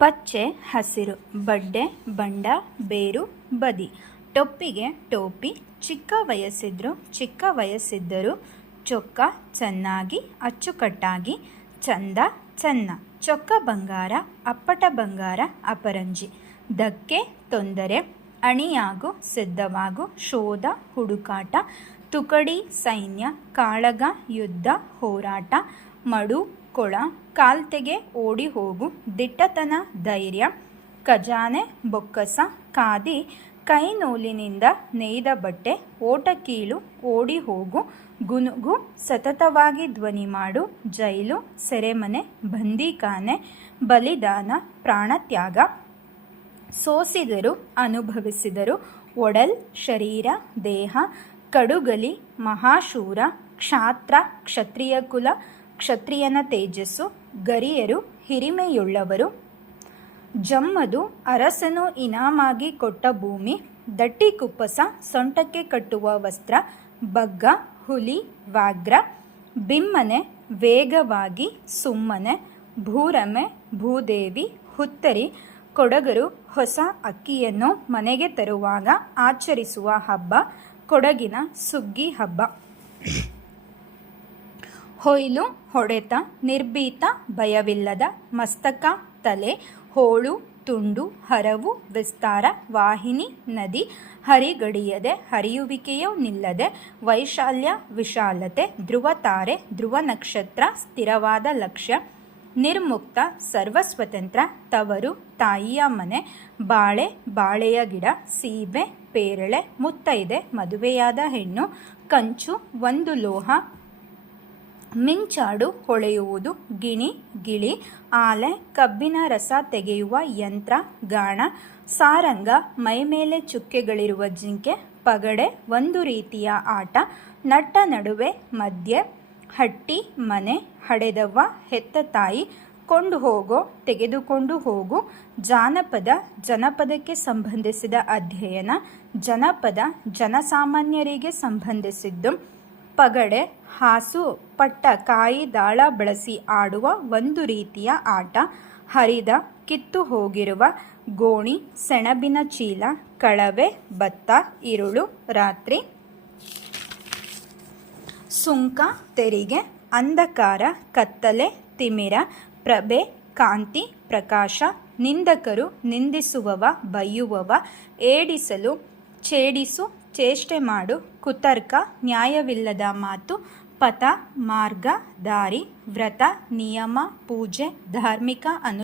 ಪಚ್ಚೆ ಹಸಿರು, ಬಡ್ಡೆ ಬಂಡ ಬೇರು ಬದಿ, ಟೊಪ್ಪಿಗೆ ಟೋಪಿ, ಚಿಕ್ಕ ವಯಸ್ಸಿದ್ದರು, ಚೊಕ್ಕ ಚೆನ್ನಾಗಿ ಅಚ್ಚುಕಟ್ಟಾಗಿ, ಚಂದ ಚೆನ್ನ, ಚೊಕ್ಕ ಬಂಗಾರ, ಅಪ್ಪಟ ಬಂಗಾರ, ಅಪರಂಜಿ, ಧಕ್ಕೆ ತೊಂದರೆ, ಅಣಿಯಾಗು ಸಿದ್ಧವಾಗು, ಶೋಧ ಹುಡುಕಾಟ, ತುಕಡಿ ಸೈನ್ಯ, ಕಾಳಗ ಯುದ್ಧ ಹೋರಾಟ, ಮಡು ಕೊಳ, ಕಾಲ್ತೆಗೆ ಓಡಿ ಹೋಗು, ದಿಟ್ಟತನ ಧೈರ್ಯ, ಖಜಾನೆ ಬೊಕ್ಕಸ, ಖಾದಿ ಕೈನೂಲಿನಿಂದ ನೇಯ್ದ ಬಟ್ಟೆ, ಓಟಕೀಳು ಓಡಿ ಹೋಗು, ಗುನುಗು ಸತತವಾಗಿ ಧ್ವನಿ ಮಾಡು, ಜೈಲು ಸೆರೆಮನೆ, ಬಂದೀಖಾನೆ, ಬಲಿದಾನ ಪ್ರಾಣತ್ಯಾಗ, ಸೋಸಿದರು ಅನುಭವಿಸಿದರು, ಒಡಲ್ ಶರೀರ ದೇಹ, ಕಡುಗಲಿ ಮಹಾಶೂರ, ಕ್ಷಾತ್ರ ಕ್ಷತ್ರಿಯ ಕುಲ, ಕ್ಷತ್ರಿಯನ ತೇಜಸ್ಸು, ಗರಿಯರು ಹಿರಿಮೆಯುಳ್ಳವರು, ಜಮ್ಮದು ಅರಸನು ಇನಾಮಾಗಿ ಕೊಟ್ಟ ಭೂಮಿ, ದಟ್ಟಿ ಕುಪ್ಪಸ ಸೊಂಟಕ್ಕೆ ಕಟ್ಟುವ ವಸ್ತ್ರ, ಬಗ್ಗ ಹುಲಿ ವ್ಯಾಘ್ರ, ಬಿಮ್ಮನೆ ವೇಗವಾಗಿ ಸುಮ್ಮನೆ, ಭೂರಮೆ ಭೂದೇವಿ, ಹುತ್ತರಿ ಕೊಡಗರು ಹೊಸ ಅಕ್ಕಿಯನ್ನು ಮನೆಗೆ ತರುವಾಗ ಆಚರಿಸುವ ಹಬ್ಬ, ಕೊಡಗಿನ ಸುಗ್ಗಿ ಹಬ್ಬ. ಹೊಯ್ಲು ಹೊಡೆತ, ನಿರ್ಭೀತ ಭಯವಿಲ್ಲದ, ಮಸ್ತಕ ತಲೆ, ಹೋಳು ತುಂಡು, ಹರವು ವಿಸ್ತಾರ, ವಾಹಿನಿ ನದಿ, ಹರಿಗಡಿಯದೆ ಹರಿಯುವಿಕೆಯೂ ನಿಲ್ಲದೆ, ವೈಶಾಲ್ಯ ವಿಶಾಲತೆ, ಧ್ರುವ ತಾರೆ, ಧ್ರುವ ನಕ್ಷತ್ರ, ಸ್ಥಿರವಾದ ಲಕ್ಷ್ಯ, ನಿರ್ಮುಕ್ತ ಸರ್ವಸ್ವತಂತ್ರ, ತವರು ತಾಯಿಯ ಮನೆ, ಬಾಳೆ ಬಾಳೆಯ ಗಿಡ, ಸೀಬೆ ಪೇರಳೆ, ಮುತ್ತೈದೆ ಮದುವೆಯಾದ ಹೆಣ್ಣು, ಕಂಚು ಒಂದು ಲೋಹ, ಮಿಂಚಾಡು ಹೊಳೆಯುವುದು, ಗಿಣಿ ಗಿಳಿ, ಆಲೆ ಕಬ್ಬಿನ ರಸ ತೆಗೆಯುವ ಯಂತ್ರ, ಗಾಣ, ಸಾರಂಗ ಮೈಮೇಲೆ ಚುಕ್ಕೆಗಳಿರುವ ಜಿಂಕೆ, ಪಗಡೆ ಒಂದು ರೀತಿಯ ಆಟ, ನಟ್ಟ ನಡುವೆ ಮಧ್ಯೆ, ಹಟ್ಟಿ ಮನೆ, ಹಡೆದವ್ವ ಹೆತ್ತ ತಾಯಿ, ಕೊಂಡು ಹೋಗೋ ತೆಗೆದುಕೊಂಡು ಹೋಗು, ಜಾನಪದ ಜನಪದಕ್ಕೆ ಸಂಬಂಧಿಸಿದ ಅಧ್ಯಯನ, ಜನಪದ ಜನಸಾಮಾನ್ಯರಿಗೆ ಸಂಬಂಧಿಸಿದ್ದು, ಪಗಡೆ ಹಾಸು ಪಟ್ಟ ಕಾಯಿ ದಾಳ ಬಳಸಿ ಆಡುವ ಒಂದು ರೀತಿಯ ಆಟ, ಹರಿದ ಕಿತ್ತು ಹೋಗಿರುವ ಗೋಣಿ, ಸೆಣಬಿನ ಚೀಲ, ಕಳವೆ ಭತ್ತ, ಇರುಳು ರಾತ್ರಿ, ಸುಂಕ ತೆರಿಗೆ, ಅಂಧಕಾರ ಕತ್ತಲೆ, ತಿಮಿರ, ಪ್ರಭೆ ಕಾಂತಿ ಪ್ರಕಾಶ, ನಿಂದಕರು ನಿಂದಿಸುವವ ಬೈಯುವವ, ಏಡಿಸಲು ಛೇಡಿಸು ಚೇಷ್ಟೆ ಮಾಡು, ಕುತರ್ಕ ನ್ಯಾಯವಿಲ್ಲದ ಮಾತು, ಪಥ ಮಾರ್ಗ ದಾರಿ, ವ್ರತ ನಿಯಮ ಪೂಜೆ ಧಾರ್ಮಿಕ